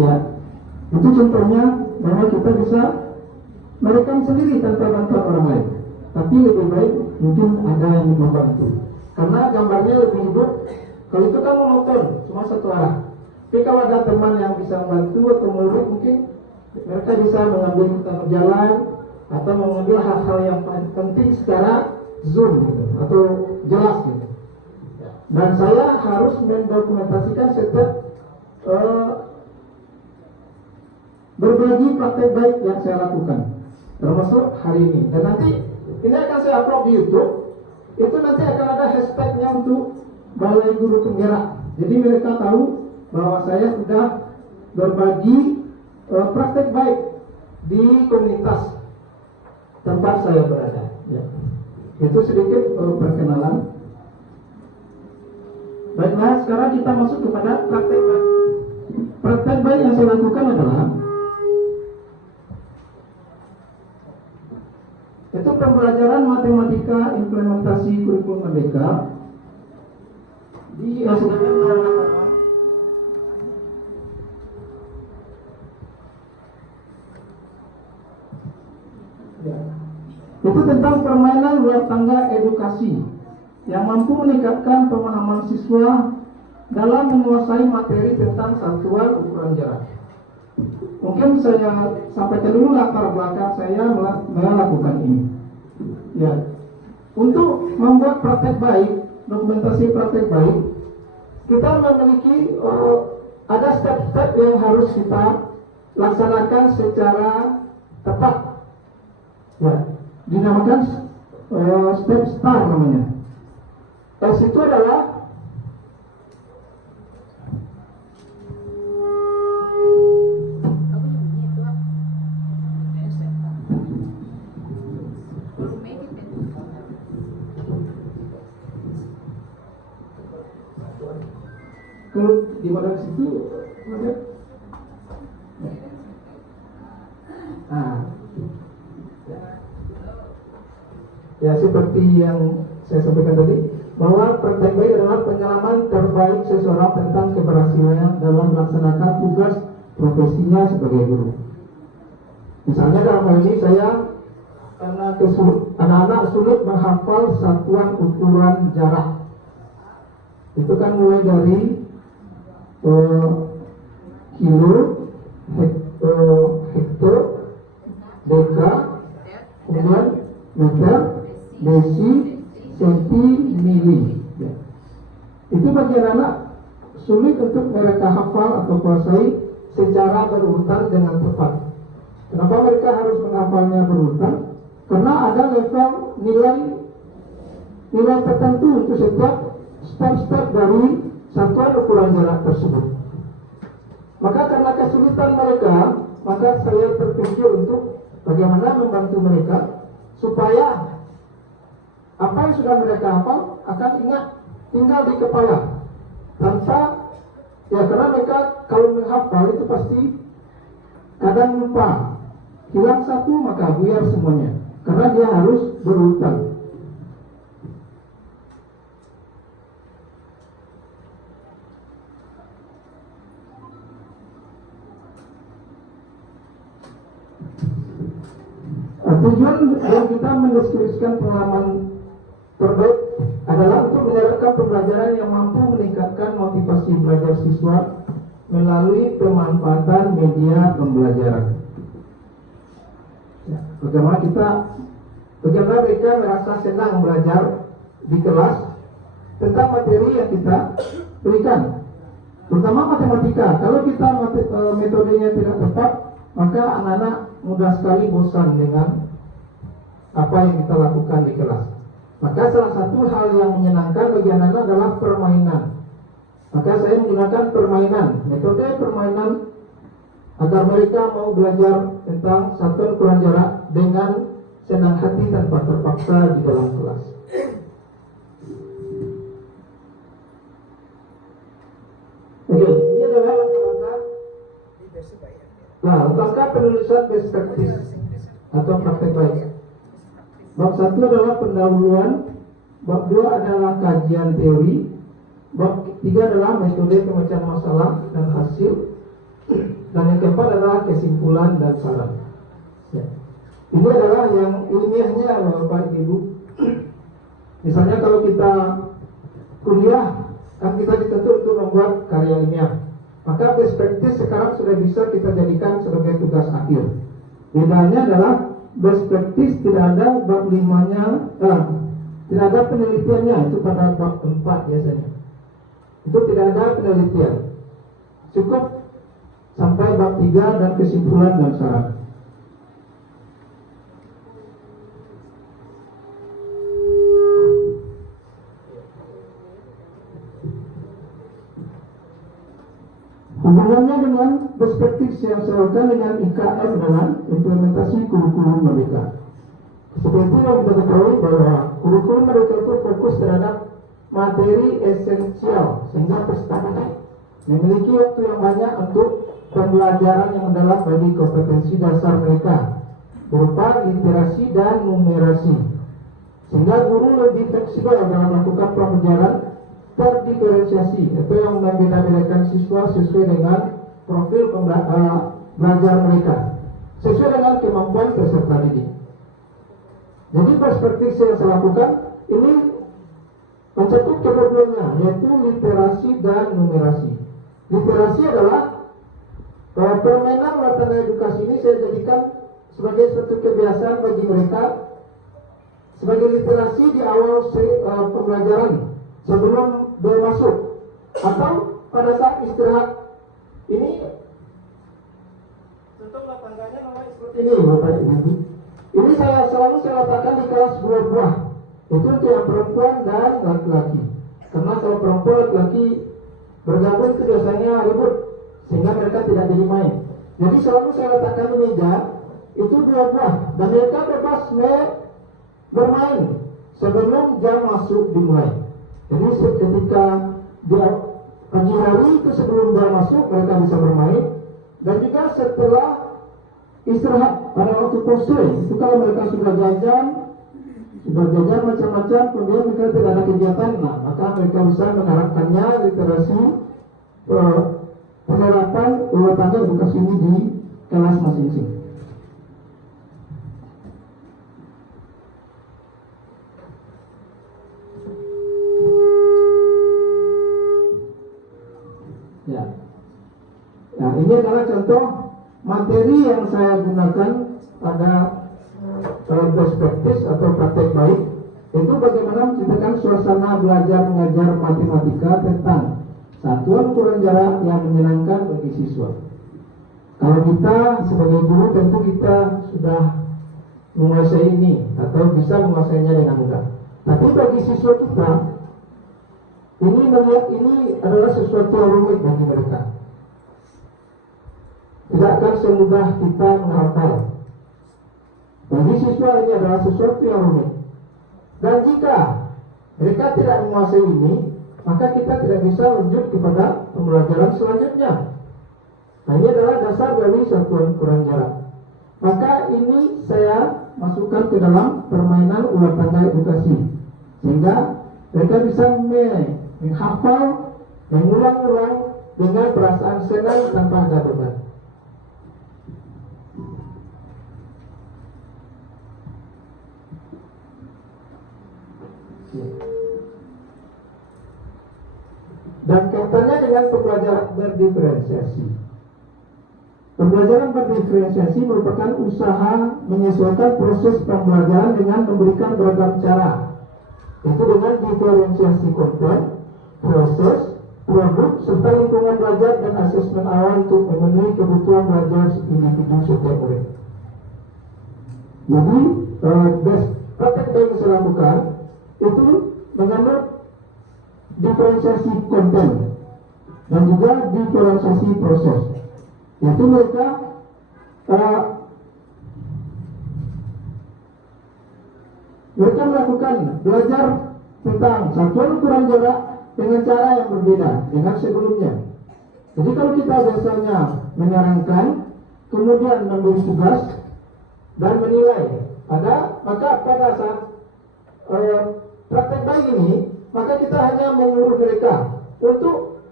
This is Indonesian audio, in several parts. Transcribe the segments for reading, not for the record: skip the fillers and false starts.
Ya, itu contohnya bahwa kita bisa merekam sendiri tanpa bantuan orang lain. Tapi lebih baik mungkin ada yang membantu, karena gambarnya lebih hidup. Kalau itu kan monoton, cuma satu arah. Tapi kalau ada teman yang bisa membantu atau murid, mungkin mereka bisa mengambil jalan atau mengambil hal-hal yang penting secara zoom gitu, atau jelas gitu. Dan saya harus mendokumentasikan setiap berbagi praktek baik yang saya lakukan, termasuk hari ini. Dan nanti ini akan saya upload di YouTube. Itu nanti akan ada hashtagnya untuk Balai Guru Penggerak. Jadi mereka tahu bahwa saya sudah berbagi praktek baik di komunitas tempat saya berada. Ya. Itu sedikit perkenalan. Baiklah, sekarang kita masuk kepada praktek baik. Praktek baik yang saya lakukan adalah itu pembelajaran matematika implementasi kurikulum Merdeka di SDN itu tentang permainan luar tangga edukasi yang mampu meningkatkan pemahaman siswa dalam menguasai materi tentang satuan ukuran jarak. Mungkin saya sampaikan dulu latar belakang saya melakukan ini. Ya, untuk membuat praktek baik, dokumentasi praktek baik, kita memiliki ada step-step yang harus kita laksanakan secara tepat. Ya, dinamakan step STAR namanya. S itu adalah kalau di modal situ ada ya seperti yang saya sampaikan tadi, bahwa praktek baik adalah pengalaman terbaik seseorang tentang keberhasilan dalam melaksanakan tugas profesinya sebagai guru. Misalnya dalam hal ini saya, karena anak-anak sulit menghafal satuan ukuran jarak. Itu kan mulai dari kilo, hektar, deka, kemudian meter, desi, senti, mili. Ya. Itu bagi anak sulit untuk mereka hafal atau kuasai secara berurutan dengan tepat. Kenapa mereka harus menghafalnya berurutan? Karena ada level nilai tertentu untuk setiap step-step dari satuan ukuran jarak tersebut. Maka karena kesulitan mereka, maka saya berpikir untuk bagaimana membantu mereka supaya apa yang sudah mereka hafal akan ingat, tinggal di kepala tanpa, ya karena mereka kalau menghafal itu pasti kadang lupa, hilang satu maka buyar semuanya, karena dia harus berurutan. Tujuan yang kita mendeskripsikan pengalaman terbaik adalah untuk menjalankan pembelajaran yang mampu meningkatkan motivasi belajar siswa melalui pemanfaatan media pembelajaran. Ya, bagaimana mereka merasa senang belajar di kelas tentang materi yang kita berikan, terutama matematika. Kalau kita metodenya tidak tepat, maka anak-anak mudah sekali bosan dengan apa yang kita lakukan di kelas. Maka salah satu hal yang menyenangkan bagi anak-anak adalah permainan. Maka saya menggunakan permainan, metode permainan, agar mereka mau belajar tentang satuan ukuran jarak dengan senang hati tanpa terpaksa di dalam kelas. Oke, ini adalah langkah-langkah langkah penulisan best practice atau praktek baik. Bab 1 adalah pendahuluan, bab 2 adalah kajian teori, bab 3 adalah metode pemecahan masalah dan hasil, Dan yang keempat adalah kesimpulan dan saran. Ya. Ini adalah yang ilmiahnya, Bapak Ibu. Misalnya kalau kita kuliah, kan kita dituntut untuk membuat karya ilmiah. Maka best practice sekarang sudah bisa kita jadikan sebagai tugas akhir. Bedanya adalah best practice tidak ada bab 5-nya, tidak ada penelitiannya, itu pada bab 4 biasanya. Itu tidak ada penelitian. Cukup sampai bab 3 dan kesimpulan dan saran. Hubungannya dengan perspektif yang dilakukan dengan IKM adalah implementasi kurikulum Merdeka. Seperti yang kita ketahui bahwa kurikulum Merdeka itu fokus terhadap materi esensial, sehingga peserta didik memiliki waktu yang banyak untuk pembelajaran yang mendalam bagi kompetensi dasar mereka berupa literasi dan numerasi, sehingga guru lebih fleksibel dalam melakukan pembelajaran terdiferensiasi, itu yang membeda-bedakan siswa sesuai dengan profil belajar mereka, sesuai dengan kemampuan peserta didik. Jadi perspektif yang saya lakukan ini mencakup kedua-duanya, yaitu literasi dan numerasi. Literasi adalah permainan wacana edukasi ini saya jadikan sebagai suatu kebiasaan bagi mereka, sebagai literasi di awal pembelajaran sebelum bermasuk atau pada saat istirahat. Ini contoh tangganya namanya seperti ini, Bapak Ibu. Ini selalu saya letakkan di kelas 2 buah. Itu untuk yang perempuan dan laki-laki. Karena kalau perempuan laki-laki bergabung itu biasanya ribut, sehingga mereka tidak jadi main. Jadi selalu saya letakkan di meja itu 2 buah, dan mereka bebas bermain sebelum jam masuk dimulai. Jadi ketika dia pagi hari itu sebelum jam masuk mereka bisa bermain, dan juga setelah istirahat pada waktu pause itu kalau mereka sudah jajan macam-macam, kemudian mereka tidak ada kegiatan, maka mereka bisa menerapkannya literasi penerapan rumah tangga edukasi ini di kelas masing-masing. Ya. Nah, ini adalah contoh materi yang saya gunakan pada best practice atau praktek baik. Itu bagaimana menciptakan suasana belajar mengajar matematika tentang satuan ukuran jarak yang menyenangkan bagi siswa. Kalau kita sebagai guru tentu kita sudah menguasai ini atau bisa menguasainya dengan mudah. Tapi bagi siswa kita, ini melihat ini adalah sesuatu yang rumit bagi mereka. Tidak akan semudah kita menghafal. Bagi siswa ini adalah sesuatu yang rumit. Dan jika mereka tidak menguasai ini, maka kita tidak bisa lanjut kepada pembelajaran selanjutnya. Nah, ini adalah dasar dari satuan ukuran jarak. Maka ini saya masukkan ke dalam permainan ulang tangga edukasi, sehingga mereka bisa menghafal, mengulang-ulang dengan perasaan senang tanpa ada beban. Dan kaitannya dengan pembelajaran berdiferensiasi. Pembelajaran berdiferensiasi merupakan usaha menyesuaikan proses pembelajaran dengan memberikan beragam cara, yaitu dengan diferensiasi konten, proses, produk, serta lingkungan belajar dan asesmen awal untuk memenuhi kebutuhan belajar individu setiap murid. Jadi, praktek yang saya lakukan itu mengandung diferensiasi konten dan juga diferensiasi proses. Yaitu mereka melakukan belajar tentang satuan ukuran jarak dengan cara yang berbeda dengan sebelumnya. Jadi kalau kita biasanya menyarankan, kemudian memberi tugas dan menilai, maka pada saat praktek baik ini, maka kita hanya menyuruh mereka untuk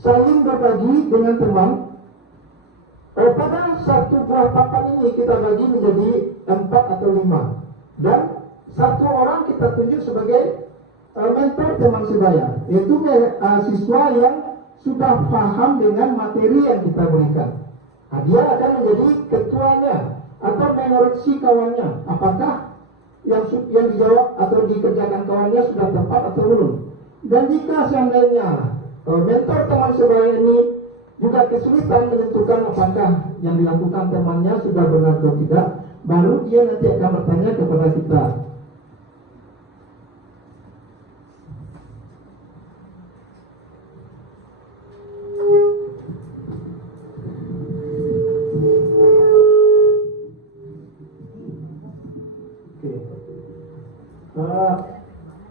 saling berbagi dengan teman pada satu buah papan ini kita bagi menjadi 4 atau 5, dan satu orang kita tunjuk sebagai mentor teman sebaya, yaitu siswa yang sudah paham dengan materi yang kita berikan. Nah, dia akan menjadi ketuanya atau mengoreksi kawannya, apakah yang dijawab atau dikerjakan kawannya sudah tepat atau belum. Dan jika seandainya mentor teman sebaya ini juga kesulitan menentukan apakah yang dilakukan temannya sudah benar atau tidak, baru dia nanti akan bertanya kepada kita.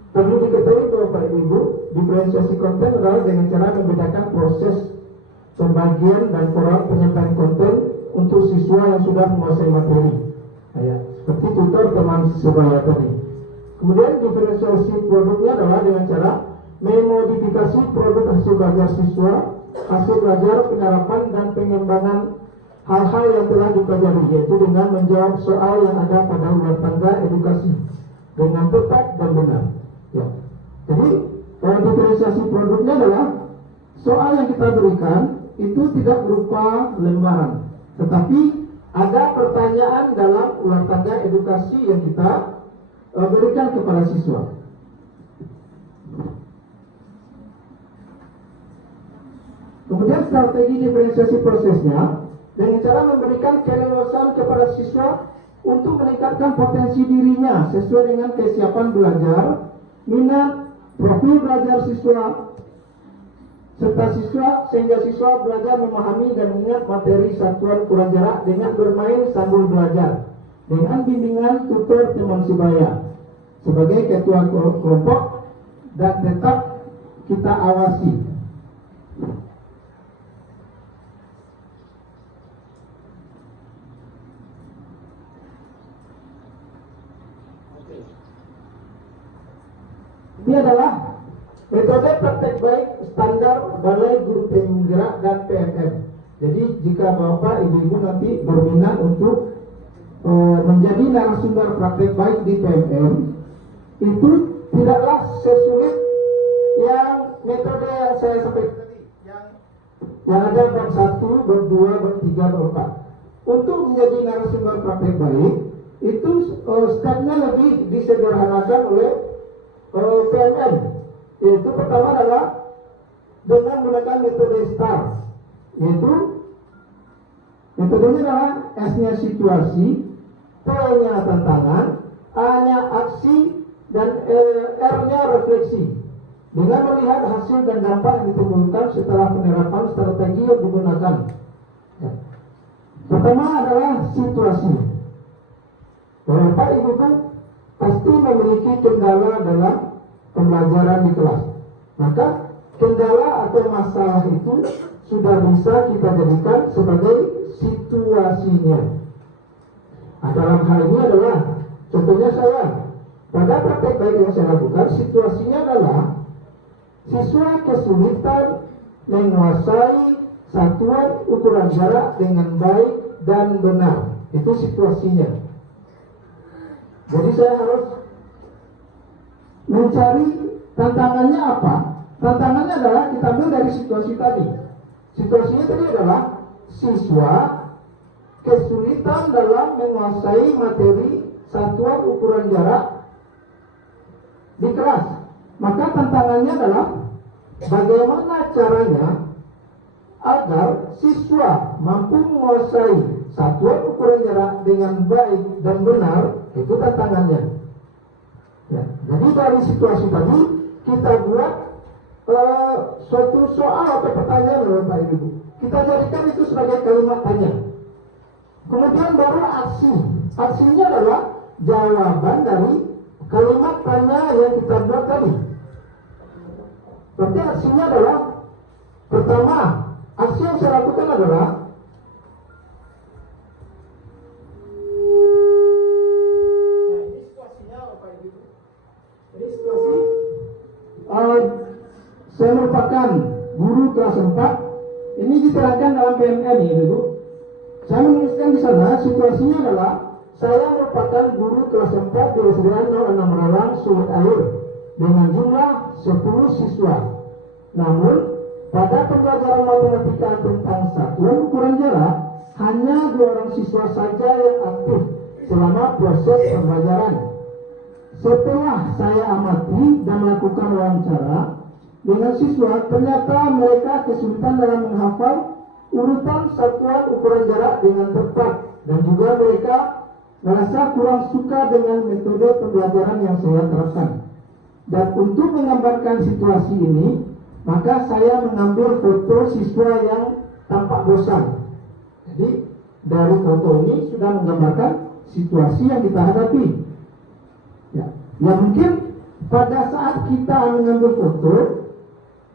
Perlu diketahui Bapak Ibu, diferensiasi konten adalah dengan cara membedakan proses pembagian dan pola penyampaian konten untuk siswa yang sudah menguasai materi, seperti tutor teman sebaya tadi. Kemudian diferensiasi produknya adalah dengan cara memodifikasi produk hasil belajar siswa, hasil belajar, penerapan dan pengembangan hal-hal yang telah dipelajari, yaitu dengan menjawab soal yang ada pada luar tangga edukasi dengan tepat dan benar. Ya. Jadi diferensiasi produknya adalah soal yang kita berikan itu tidak berupa lembaran, tetapi ada pertanyaan dalam ulang tangga edukasi yang kita berikan kepada siswa. Kemudian strategi diferensiasi prosesnya dengan cara memberikan keleluasan kepada siswa untuk meningkatkan potensi dirinya sesuai dengan kesiapan belajar, minat, profil belajar siswa, serta sehingga siswa belajar memahami dan mengingat materi satuan ukuran jarak dengan bermain sambil belajar dengan bimbingan tutor teman sebaya sebagai ketua kelompok, dan tetap kita awasi. Ini adalah metode praktek baik standar Balai Guru Penggerak dan PMM. Jadi jika Bapak Ibu nanti berminat untuk menjadi narasumber praktek baik di PMM, itu tidaklah sesulit yang metode yang saya sampaikan tadi, yang ada bab 1, bab 2, bab 3, bab 4. Untuk menjadi narasumber praktek baik, itu stepnya lebih disederhanakan oleh PMM, yaitu pertama adalah dengan menggunakan metode STAR, yaitu metodenya adalah S-nya situasi, T-nya tantangan, A-nya aksi, dan R-nya refleksi, dengan melihat hasil dan dampak yang ditimbulkan setelah penerapan strategi yang digunakan. Pertama adalah situasi. Bapak Ibu pasti memiliki kendala dalam pembelajaran di kelas. Maka kendala atau masalah itu sudah bisa kita jadikan sebagai situasinya. Nah, dalam hal ini adalah contohnya saya pada praktek baik yang saya lakukan, situasinya adalah siswa kesulitan menguasai satuan ukuran jarak dengan baik dan benar. Itu situasinya. Jadi saya harus mencari tantangannya apa. Tantangannya adalah kita ambil dari situasi tadi. Situasinya tadi adalah siswa kesulitan dalam menguasai materi satuan ukuran jarak di kelas. Maka tantangannya adalah bagaimana caranya agar siswa mampu menguasai satuan ukuran jarak dengan baik dan benar. Itu tantangannya. Ya, jadi dari situasi tadi kita buat suatu soal atau pertanyaan, Bapak Ibu. Kita jadikan itu sebagai kalimat tanya. Kemudian baru aksi. Aksinya adalah jawaban dari kalimat tanya yang kita buat tadi. Berarti aksinya adalah pertama, aksi yang saya lakukan adalah saya merupakan guru kelas 4. Ini diterangkan dalam PMM ini, Ibu. Saya menuliskan di sana, situasinya adalah saya merupakan guru kelas 4 di SDN 06 Meralang, Sulut Air dengan jumlah 10 siswa. Namun, pada pembelajaran matematika tentang satuan ukuran jarak, hanya 2 orang siswa saja yang aktif selama proses pembelajaran. Setelah saya amati dan melakukan wawancara dengan siswa, ternyata mereka kesulitan dalam menghafal urutan satuan ukuran jarak dengan tepat, dan juga mereka merasa kurang suka dengan metode pembelajaran yang saya terapkan. Dan untuk menggambarkan situasi ini, maka saya mengambil foto siswa yang tampak bosan. Jadi dari foto ini sudah menggambarkan situasi yang kita hadapi. Ya mungkin pada saat kita mengambil foto,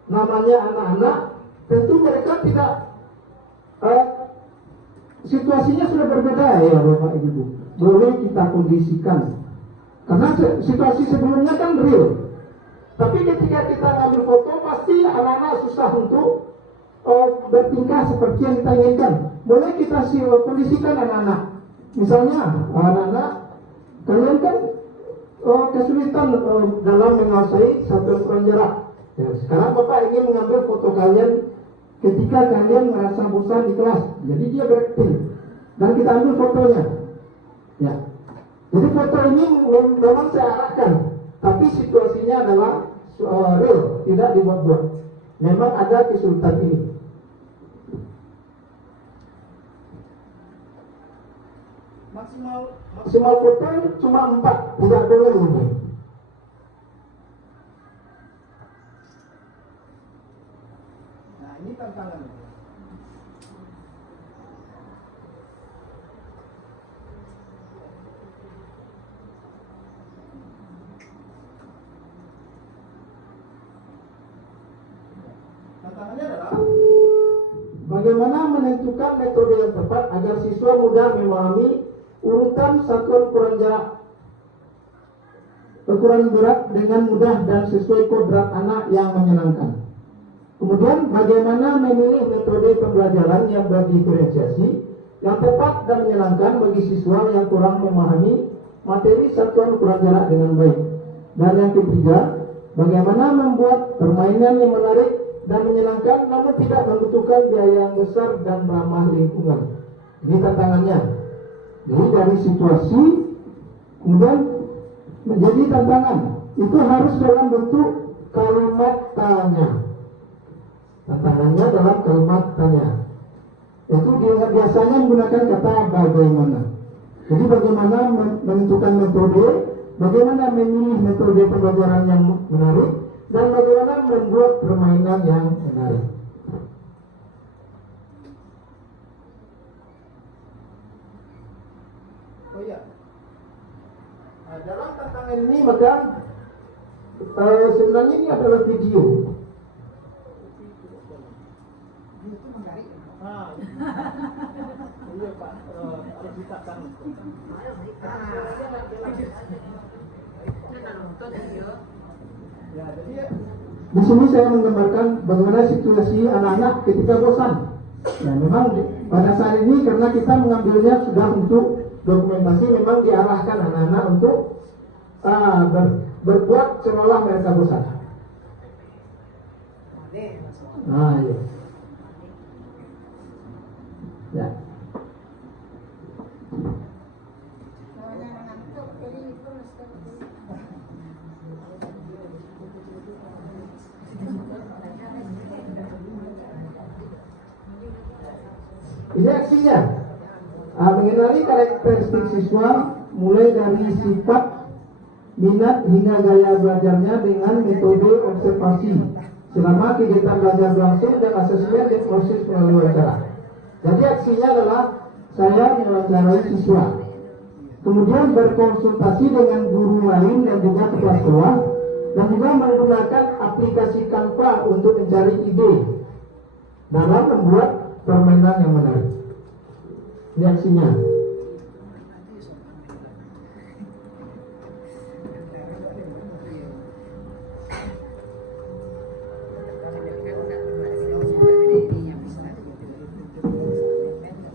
namanya anak-anak, tentu mereka tidak situasinya sudah berbeda ya Bapak Ibu. Boleh kita kondisikan, karena situasi sebelumnya kan real. Tapi ketika kita ngambil foto, pasti anak-anak susah untuk bertingkah seperti yang kita inginkan. Boleh kita kondisikan anak-anak. Misalnya anak-anak, kalian kan kesulitan dalam menguasai satu ukuran jarak. Ya, sekarang Bapak ingin mengambil foto kalian ketika kalian merasa bosan di kelas. Jadi dia berakting dan kita ambil fotonya. Ya. Jadi foto ini memang saya arahkan, tapi situasinya adalah real, tidak dibuat-buat. Memang ada kesulitan ini. Maksimal foto cuma 4, tidak boleh lebih. Nah, ini tantangannya. Tantangannya adalah bagaimana menentukan metode yang tepat agar siswa mudah memahami urutan satuan ukuran berat dengan mudah dan sesuai kodrat anak yang menyenangkan. Kemudian bagaimana memilih metode pembelajaran yang berdiferensiasi, yang tepat dan menyenangkan bagi siswa yang kurang memahami materi satuan ukuran jarak dengan baik. Dan yang ketiga, bagaimana membuat permainan yang menarik dan menyenangkan namun tidak membutuhkan biaya yang besar dan ramah lingkungan. Ini tantangannya. Jadi dari situasi kemudian menjadi tantangan. Itu harus dalam bentuk kalimat tanya. Tantangannya dalam kalimat tanya. Itu dia biasanya menggunakan kata bagaimana. Jadi bagaimana menentukan metode, bagaimana memilih metode pembelajaran yang menarik, dan bagaimana membuat permainan yang menarik. Oh iya. Nah, dalam tantangan ini maka sebenarnya ini adalah video. Itu menarik. Iya Pak, harus ditakan. Ya, jadi di sini saya menggambarkan bagaimana situasi anak-anak ketika bosan. Ya, memang pada saat ini karena kita mengambilnya sudah untuk dokumentasi, memang diarahkan anak-anak untuk berbuat seolah mereka bosan. Nah, iya. Ya. Ini aksinya. Mengenali karakteristik siswa mulai dari sifat, minat hingga gaya belajarnya dengan metode observasi selama kegiatan belajar berlangsung dan asesmen dan proses melalui wawancara. Jadi aksinya adalah saya mewawancarai siswa, kemudian berkonsultasi dengan guru lain dan juga kepala sekolah, dan juga menggunakan aplikasi Canva untuk mencari ide dalam membuat permainan yang menarik. Ini aksinya.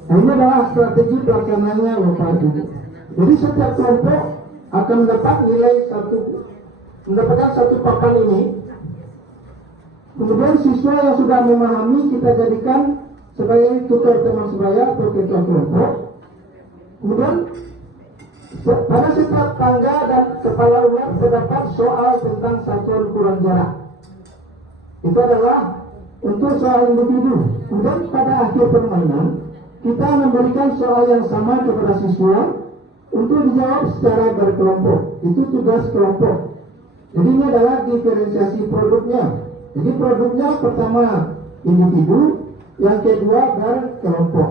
Nah, ini Ini adalah strategi pelaksananya Bapak Ibu. Jadi setiap kelompok akan mendapatkan satu papan ini. Kemudian siswa yang sudah memahami kita jadikan sebagai tutor teman sebaya atau ketua kelompok. Kemudian pada setiap tangga dan kepala ular terdapat soal tentang satuan ukuran jarak. Itu adalah untuk soal individu. Kemudian pada akhir permainan kita memberikan soal yang sama kepada siswa untuk dijawab secara berkelompok. Itu tugas kelompok. Jadi ini adalah diferensiasi produknya. Jadi produknya pertama individu, yang kedua berkelompok.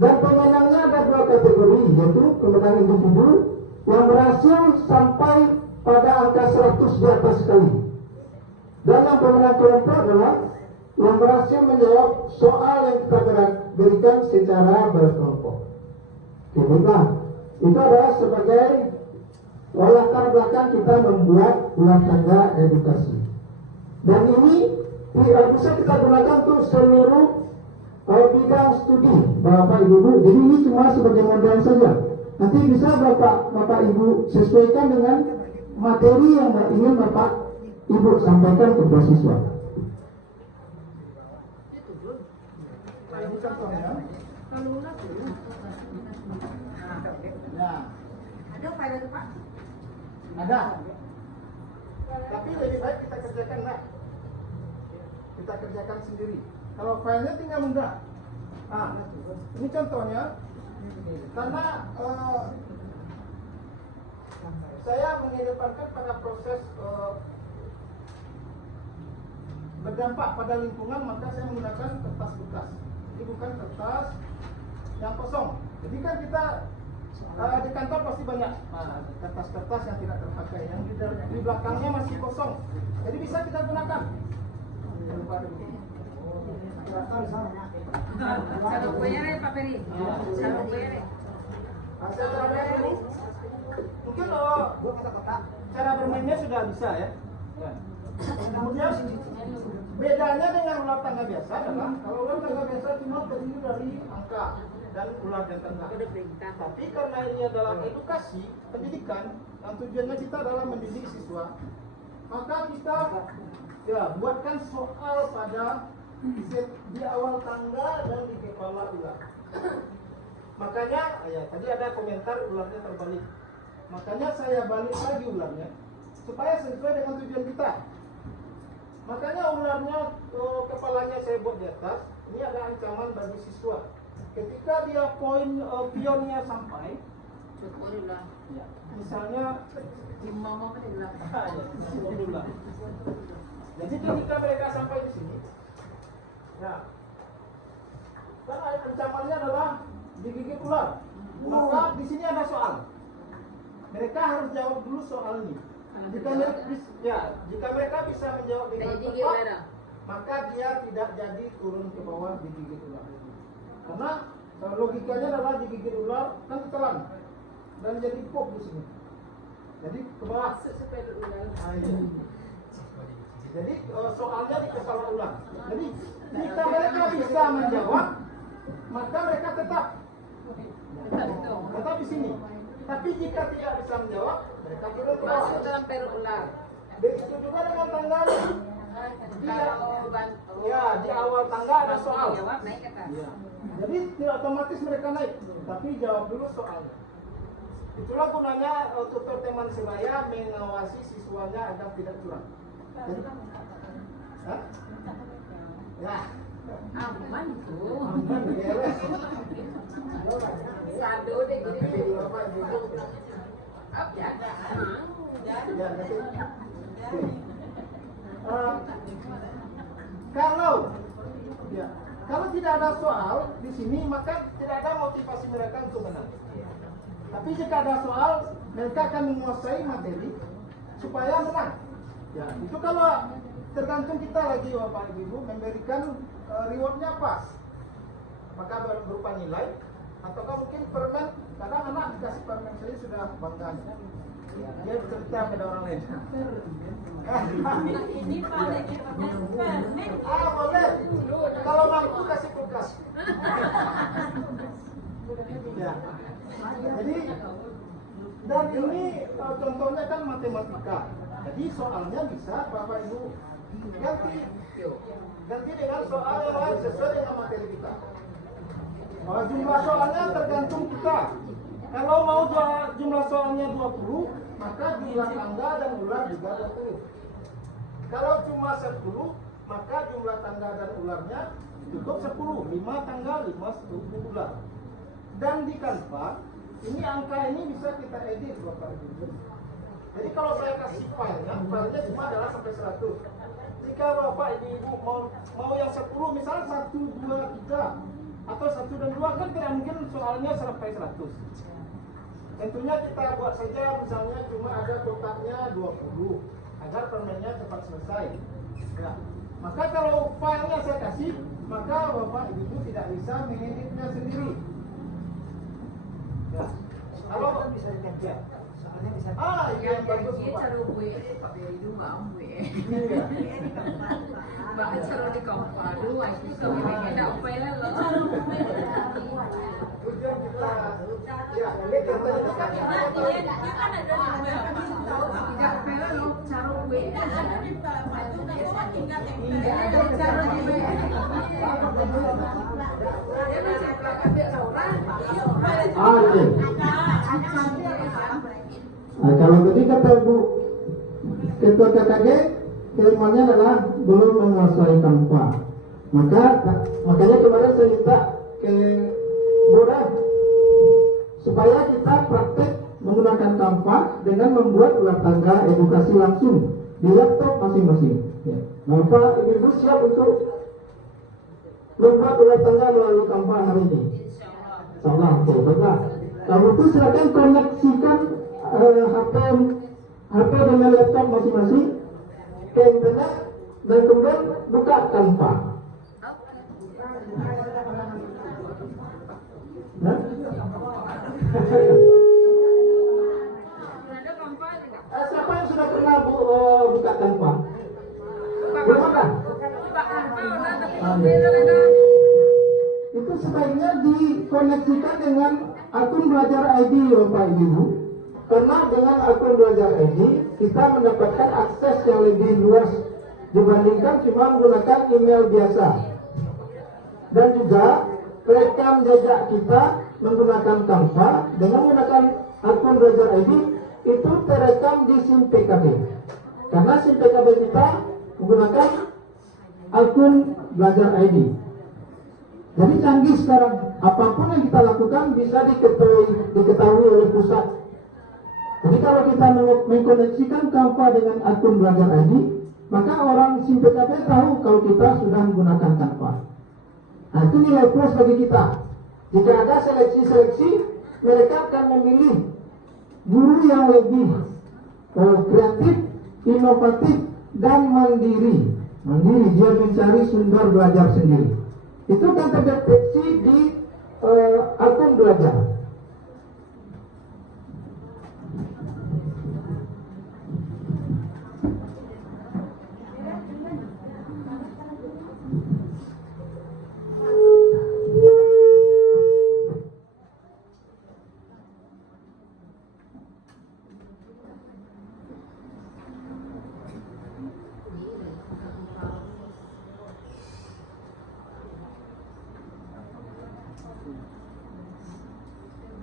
Dan pemenangnya ada dua kategori, yaitu pemenang individu yang berhasil sampai pada angka 100 di atas sekali. Dan yang pemenang kelompok adalah yang berhasil menjawab soal yang kita berikan secara berkelompok. Baiklah, itu adalah sebagai latar belakang kita membuat ular tangga edukasi. Dan ini bisa kita gunakan untuk seluruh bidang studi Bapak Ibu. Jadi ini cuma sebagai modal saja. Nanti bisa Bapak Ibu sesuaikan dengan materi yang ingin Bapak Ibu sampaikan kepada siswa. Ada file itu Pak? Ada. Tapi lebih baik kita kerjakan kita kerjakan sendiri. Kalau filenya tinggal mudah. Ini contohnya. Karena saya mengedepankan pada proses berdampak pada lingkungan, maka saya menggunakan kertas bekas. Ini bukan kertas yang kosong. Jadi kan kita di kantor pasti banyak kertas-kertas yang tidak terpakai, yang di belakangnya masih kosong. Jadi bisa kita gunakan. Mungkin cara bermainnya sudah bisa ya. Kemudian bedanya dengan ular tangga biasa adalah kalau ular tangga biasa cuma terdiri dari angka dan ular dan tangga. Tapi karena ini adalah edukasi pendidikan, yang tujuannya kita adalah mendidik siswa, maka kita buatkan soal pada di awal tangga dan di kepala ular. Makanya tadi ada komentar ularnya terbalik. Makanya saya balik lagi ularnya supaya sesuai dengan tujuan kita. Makanya ularnya kepalanya saya buat di atas. Ini ada ancaman bagi siswa. Ketika dia pionnya sampai, misalnya jadi ketika mereka sampai di sini, kan ancamannya adalah digigit ular. Maka di sini ada soal. Mereka harus jawab dulu soal ini. Jika mereka bisa menjawab dengan tepat, maka dia tidak jadi turun ke bawah digigit ular. Karena logikanya adalah digigit ular kan ditelan dan jadi pop di sini. Jadi ke bawah. Jadi soalnya di kepala ular. Jadi jika mereka bisa menjawab, maka mereka tetap di sini. Tapi jika tidak bisa menjawab, mereka turun ke bawah. Dalam perut ular. Begitu juga dengan tangganya. Di awal tangga ada soal. Jadi tidak otomatis mereka naik, tapi jawab dulu soalnya. Itulah gunanya tutor teman sebaya mengawasi siswanya agar tidak curang. Aman tuh. Sado deh gini. Kalau tidak ada soal di sini, maka tidak ada motivasi mereka untuk menang. Tapi jika ada soal, mereka akan menguasai materi supaya menang. Itu kalau tergantung kita lagi Bapak Ibu memberikan rewardnya pas. Apakah berupa nilai, ataukah mungkin permen? Kadang anak dikasih permen saja sudah bangga. Dia cerita pada orang lain. Ini paling permen. Boleh. Kalau mampu kasih kulkas. Ya. Jadi dan ini contohnya kan matematika. Jadi soalnya bisa Bapak Ibu ganti dengan soal yang lain sesuai dengan materi kita. Jumlah soalnya tergantung kita. Kalau mau jumlah soalnya 20, maka jumlah tangga dan ular juga 20. Kalau cuma 10, maka jumlah tangga dan ularnya cukup 10. 5 tangga, 5 ular. Dan di Canva, ini angka ini bisa kita edit Bapak Ibu. Jadi kalau saya kasih filenya cuma adalah sampai 100. Jika Bapak Ibu mau yang 10, misalnya 1, 2, 3 atau 1 dan 2 kan tidak mungkin soalnya sampai 100. Tentunya kita buat saja misalnya cuma ada kotaknya 20 agar permennya cepat selesai. Ya. Maka kalau filenya saya kasih, maka Bapak Ibu tidak bisa mengeditnya sendiri. Ya. Kalau bisa diganti. Soalnya bisa. Itu yang bagus Pak. Cara gue pakai itu mau gue. Mbak cara di kompadu, itu sebenarnya ada apa ya lo? Tujuan kita, ya ini contohnya Dia kan ada di lo cara gue. Tidak ada cara gue. Oke. Nah, kalau tadi kata Bu Ketua KKG, firmannya adalah belum menguasai Canva. Makanya kemarin saya minta ke Bora supaya kita praktek menggunakan Canva dengan membuat ular tangga edukasi langsung di laptop masing-masing. Ya. Bapak Ibu siap untuk membuat ular tangga melalui Canva hari ini? Insyaallah. Oke, baiklah. Kalau itu silakan koneksikan HP dengan laptop masing-masing ke internet dan kemudian buka Canva. Nah? Siapa yang sudah pernah buka Canva? Belum ada? Itu sebaiknya dikoneksikan dengan akun Belajar ID Bapak Ibu. Karena dengan akun Belajar ID kita mendapatkan akses yang lebih luas dibandingkan cuma menggunakan email biasa. Dan juga rekam jejak kita menggunakan Canva dengan menggunakan akun Belajar ID itu terekam di SIM PKB. Karena SIM PKB kita menggunakan akun Belajar ID. Jadi canggih sekarang, apapun yang kita lakukan bisa diketahui oleh pusat. Jadi kalau kita mengkoneksikan Canva dengan akun Belajar ID, maka orang SIM PKB tahu kalau kita sudah menggunakan Canva. Nah, itu nilai plus bagi kita. Jika ada seleksi-seleksi, mereka akan memilih guru yang lebih kreatif, inovatif, dan mandiri. Mandiri, dia mencari sumber belajar sendiri. Itu akan terdeteksi di akun Belajar.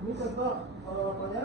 Ini contoh apanya?